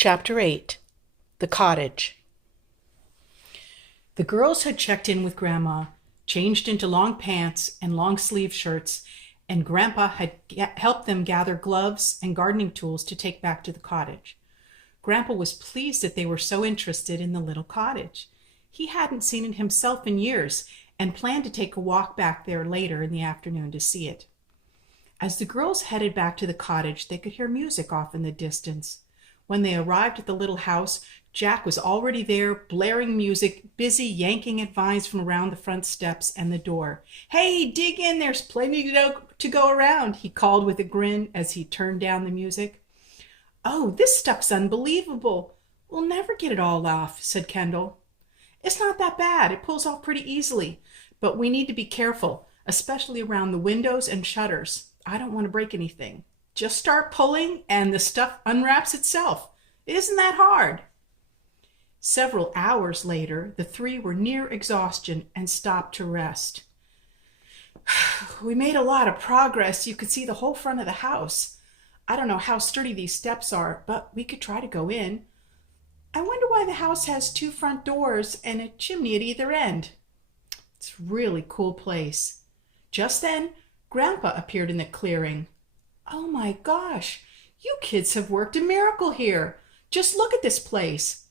Chapter 8. The Cottage. The girls had checked in with Grandma, changed into long pants and long-sleeve shirts, and Grandpa had helped them gather gloves and gardening tools to take back to the cottage. Grandpa was pleased that they were so interested in the little cottage. He hadn't seen it himself in years and planned to take a walk back there later in the afternoon to see it. As the girls headed back to the cottage, they could hear music off in the distance. When they arrived at the little house, Jack was already there, blaring music, busy yanking at vines from around the front steps and the door. "Hey, dig in, there's plenty to go around," he called with a grin as he turned down the music. "Oh, this stuff's unbelievable. We'll never get it all off," said Kendall. "It's not that bad. It pulls off pretty easily, but we need to be careful, especially around the windows and shutters. I don't want to break anything. Just start pulling and the stuff unwraps itself. It isn't that hard." Several hours later, the three were near exhaustion and stopped to rest. "We made a lot of progress. You could see the whole front of the house. I don't know how sturdy these steps are, but we could try to go in. I wonder why the house has two front doors and a chimney at either end. It's a really cool place." Just then, Grandpa appeared in the clearing. "Oh my gosh, you kids have worked a miracle here. Just look at this place.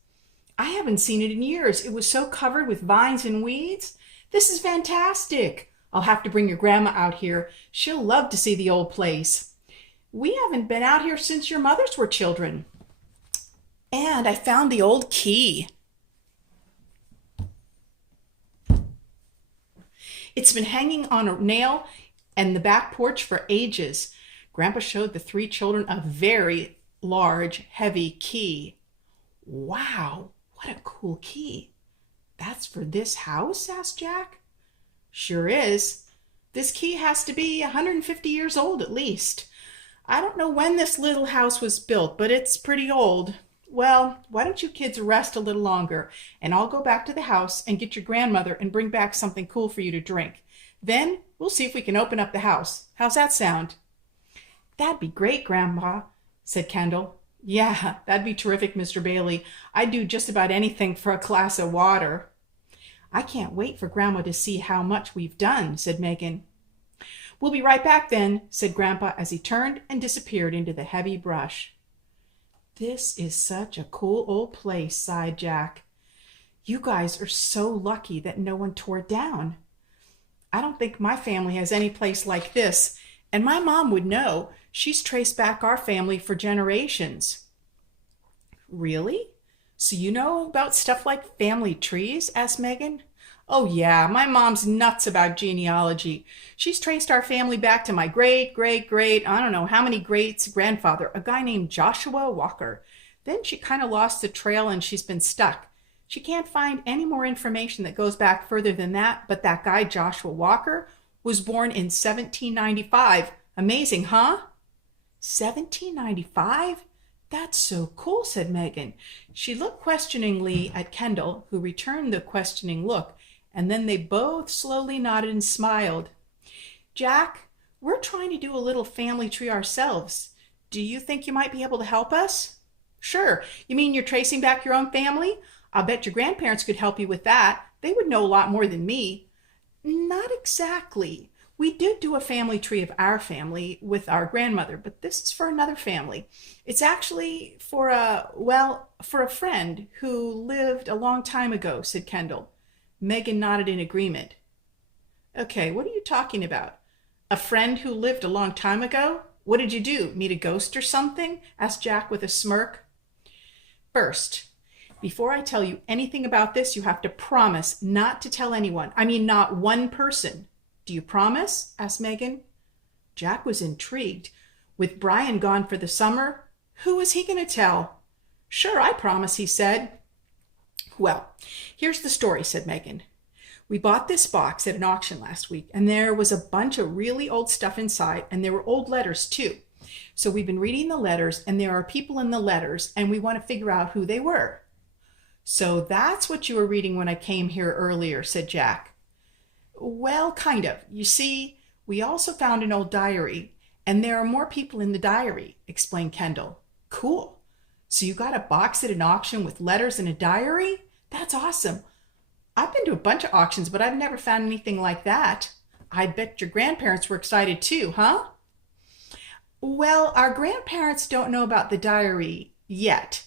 I haven't seen it in years. It was so covered with vines and weeds. This is fantastic. I'll have to bring your grandma out here. She'll love to see the old place. We haven't been out here since your mothers were children. And I found the old key. It's been hanging on a nail and the back porch for ages." Grandpa showed the three children a very large, heavy key. "Wow, what a cool key. That's for this house?" asked Jack. "Sure is. This key has to be 150 years old at least. I don't know when this little house was built, but it's pretty old. Well, why don't you kids rest a little longer, and I'll go back to the house and get your grandmother and bring back something cool for you to drink. Then we'll see if we can open up the house. How's that sound?" "That'd be great, Grandpa," said Kendall. "Yeah, that'd be terrific, Mr. Bailey. I'd do just about anything for a glass of water." "I can't wait for Grandma to see how much we've done," said Megan. "We'll be right back then," said Grandpa as he turned and disappeared into the heavy brush. "This is such a cool old place," sighed Jack. "You guys are so lucky that no one tore it down. I don't think my family has any place like this, and my mom would know. She's traced back our family for generations." "Really? So you know about stuff like family trees?" asked Megan. "Oh yeah, my mom's nuts about genealogy. She's traced our family back to my great, I don't know how many greats grandfather, a guy named Joshua Walker. Then she kind of lost the trail and she's been stuck. She can't find any more information that goes back further than that, but that guy Joshua Walker was born in 1795. Amazing, huh?" 1795? That's so cool, said Megan. She looked questioningly at Kendall, who returned the questioning look, and then they both slowly nodded and smiled. "Jack, we're trying to do a little family tree ourselves. Do you think you might be able to help us?" "Sure. You mean you're tracing back your own family? I'll bet your grandparents could help you with that. They would know a lot more than me." "Not exactly. We did do a family tree of our family with our grandmother, but this is for another family. It's actually for a friend who lived a long time ago," said Kendall. Megan nodded in agreement. "Okay, what are you talking about? A friend who lived a long time ago? What did you do? Meet a ghost or something?" asked Jack with a smirk. "First, before I tell you anything about this, you have to promise not to tell anyone. I mean, not one person. Do you promise?" asked Megan. Jack was intrigued. With Brian gone for the summer, who was he going to tell? "Sure, I promise," he said. "Well, here's the story," said Megan. "We bought this box at an auction last week, and there was a bunch of really old stuff inside, and there were old letters too. So we've been reading the letters, and there are people in the letters, and we want to figure out who they were." "So that's what you were reading when I came here earlier," said Jack. "Well, kind of. You see, we also found an old diary, and there are more people in the diary," explained Kendall. "Cool. So you got a box at an auction with letters and a diary? That's awesome. I've been to a bunch of auctions, but I've never found anything like that. I bet your grandparents were excited too, huh? Well, our grandparents don't know about the diary yet.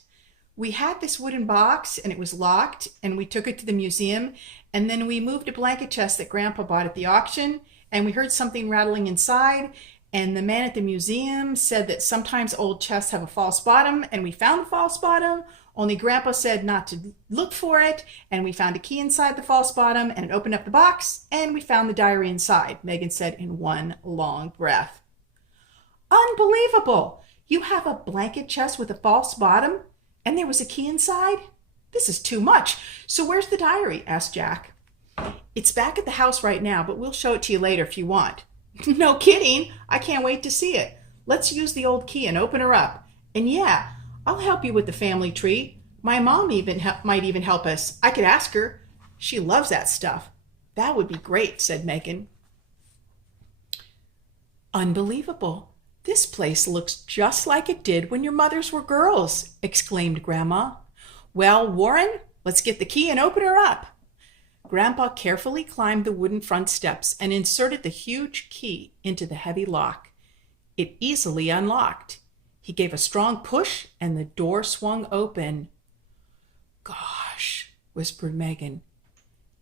We had this wooden box and it was locked, and we took it to the museum, and then we moved a blanket chest that Grandpa bought at the auction, and we heard something rattling inside, and the man at the museum said that sometimes old chests have a false bottom, and we found the false bottom, only Grandpa said not to look for it, and we found a key inside the false bottom, and it opened up the box, and we found the diary inside, Megan said in one long breath. Unbelievable! You have a blanket chest with a false bottom, and there was a key inside? This is too much. So where's the diary? Asked Jack. It's back at the house right now, but we'll show it to you later if you want. No kidding. I can't wait to see it. Let's use the old key and open her up. And yeah, I'll help you with the family tree. My mom might even help us. I could ask her. She loves that stuff. That would be great, said Megan. Unbelievable. This place looks just like it did when your mothers were girls, exclaimed Grandma. Well, Warren, let's get the key and open her up. Grandpa carefully climbed the wooden front steps and inserted the huge key into the heavy lock. It easily unlocked. He gave a strong push and the door swung open. Gosh, whispered Megan.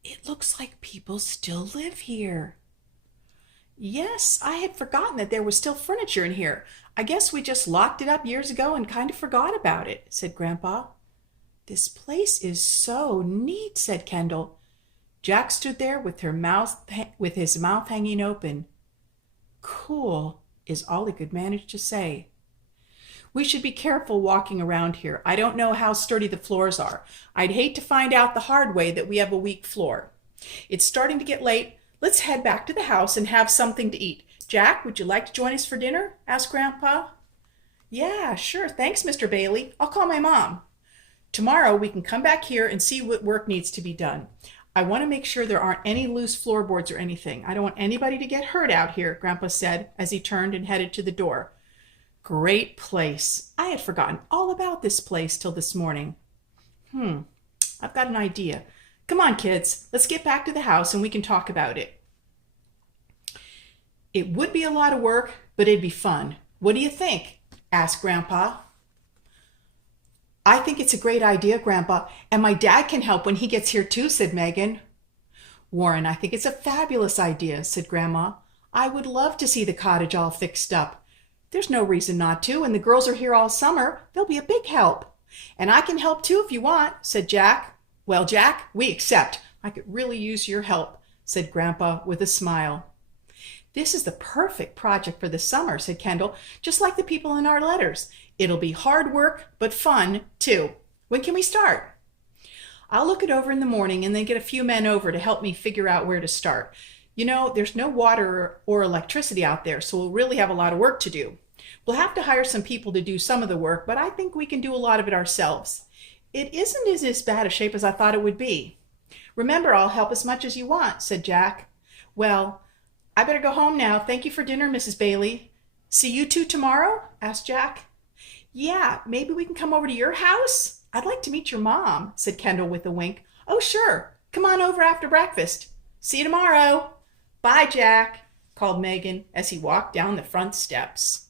It looks like people still live here. Yes, I had forgotten that there was still furniture in here. I guess we just locked it up years ago and kind of forgot about it, said Grandpa. This place is so neat, said Kendall. Jack stood there with his mouth hanging open. Cool is all he could manage to say. We should be careful walking around here. I don't know how sturdy the floors are. I'd hate to find out the hard way that we have a weak floor. It's starting to get late. Let's head back to the house and have something to eat. Jack, would you like to join us for dinner? Asked Grandpa. Yeah, sure. Thanks, Mr. Bailey. I'll call my mom. Tomorrow we can come back here and see what work needs to be done. I want to make sure there aren't any loose floorboards or anything. I don't want anybody to get hurt out here, Grandpa said as he turned and headed to the door. Great place. I had forgotten all about this place till this morning. I've got an idea. Come on, kids. Let's get back to the house and we can talk about it. It would be a lot of work, but it'd be fun. What do you think? Asked Grandpa. I think it's a great idea, Grandpa, and my dad can help when he gets here too, said Megan. Warren, I think it's a fabulous idea, said Grandma. I would love to see the cottage all fixed up. There's no reason not to, and the girls are here all summer. They'll be a big help. And I can help too if you want, said Jack. Well, Jack, we accept. I could really use your help, said Grandpa with a smile. This is the perfect project for the summer, said Kendall, just like the people in our letters. It'll be hard work, but fun, too. When can we start? I'll look it over in the morning and then get a few men over to help me figure out where to start. You know, there's no water or electricity out there, so we'll really have a lot of work to do. We'll have to hire some people to do some of the work, but I think we can do a lot of it ourselves. It isn't as bad a shape as I thought it would be. Remember, I'll help as much as you want, said Jack. Well, I better go home now. Thank you for dinner, Mrs. Bailey. See you two tomorrow? Asked Jack. Yeah, maybe we can come over to your house? I'd like to meet your mom, said Kendall with a wink. Oh, sure. Come on over after breakfast. See you tomorrow. Bye, Jack, called Megan as he walked down the front steps.